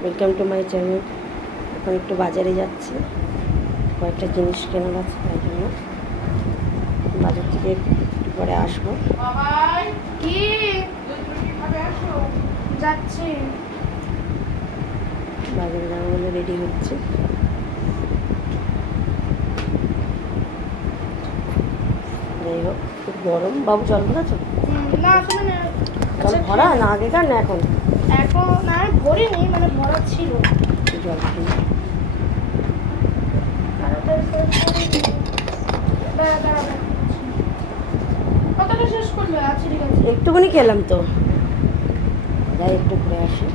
Welcome to my channel এখন একটু বাজারে যাচ্ছি। কয়েকটা জিনিস কেনার আছে তাই জন্য। বাজার থেকে একটু পরে আসব। বাজারে যাব বলে রেডি হচ্ছে। যাই হোক খুব গরম। বাবু জল না জল ভরা? না আগেকার না এখন? এখন ভরিনি মানে ভরা ছিল। আচ্ছা একটুখানি খেলাম তো। যাই একটু ঘুরে আসি।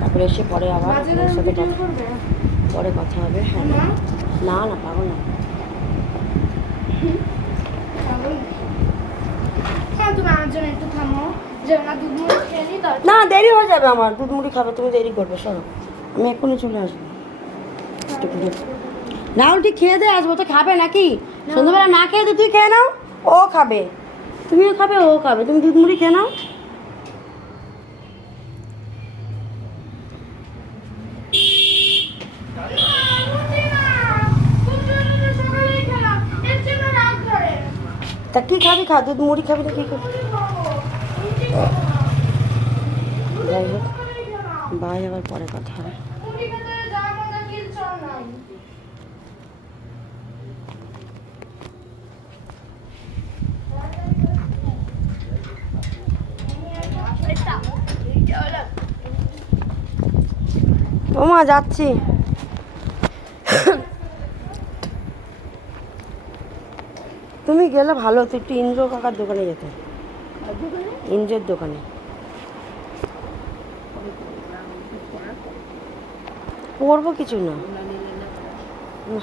তারপরে এসে পরে আবার সাথে পরে কথা হবে হ্যাঁ। না না পাবো না যাব না। জন্য একটু থামো। না দুধ মুড়ি খেয়ে নিই না দেরি হয়ে যাবে আমার। দুধ মুড়ি খাবে তুমি দেরি করবে সরো। আমি এক্ষুনি চলে আসব। ঘুরে। ঠিক খেয়ে দে আসব তো খাবে নাকি? সন্ধ্যাবেলা না খেয়ে দে তুই খেয়ে নাও। ও খাবে। তুমিও খাবে ও খাবে। তুমি দুধ মুড়ি খেয়ে নাও না, বুঝি না। দুধ মুড়ি তো সকালেই খেলাম। এর জন্য রাগ ধরে। তা কি খাবি খা, দুধ মুড়ি খাবি না কি খাবি। যাই হোক। বাই আবার পরে কথা হবে মুড়ি খেতে যা মজা কিচ্ছু নাই। ও মা যাচ্ছি তুমি গেলে ভালো হতো একটু ইন্দ্র কাকার দোকানে যেতে। ইন্দ্রের দোকানে। পড়ব কিছু না। না।